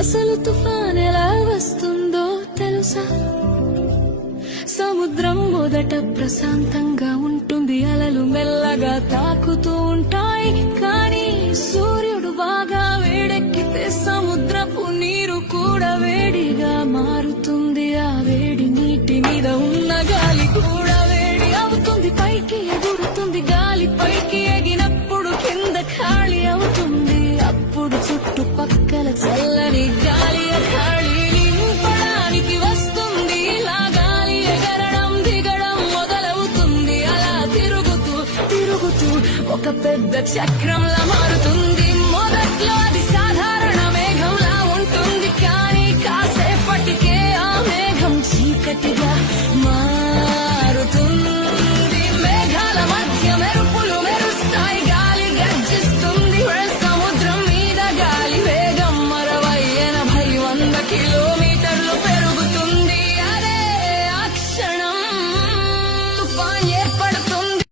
అసలు తుఫాన్ ఎలా వస్తుందో తెలుసా? సముద్రం మొదట ప్రశాంతంగా ఉంటుంది, అలలు మెల్లగా తాకుతూ ఉంటాయి. కానీ సూర్యుడు బాగా వేడెక్కితే సముద్రపు నీరు కూడా వేడిగా మారుతుంది. ఆ వేడి నీటి మీద ఉన్న గాలి కూడా వేడి అవుతుంది, పైకి ఎగురుతుంది. గాలి పైకి ఎగినప్పుడు కింద ఖాళీ అవుతుంది. అప్పుడు చుట్టుపక్కల చల్లని గాలి ఖాళీ నింపడానికి వస్తుంది. ఇలా గాలి ఎగరడం దిగడం మొదలవుతుంది. అలా తిరుగుతూ తిరుగుతూ ఒక పెద్ద చక్రంలా మారుతుంది.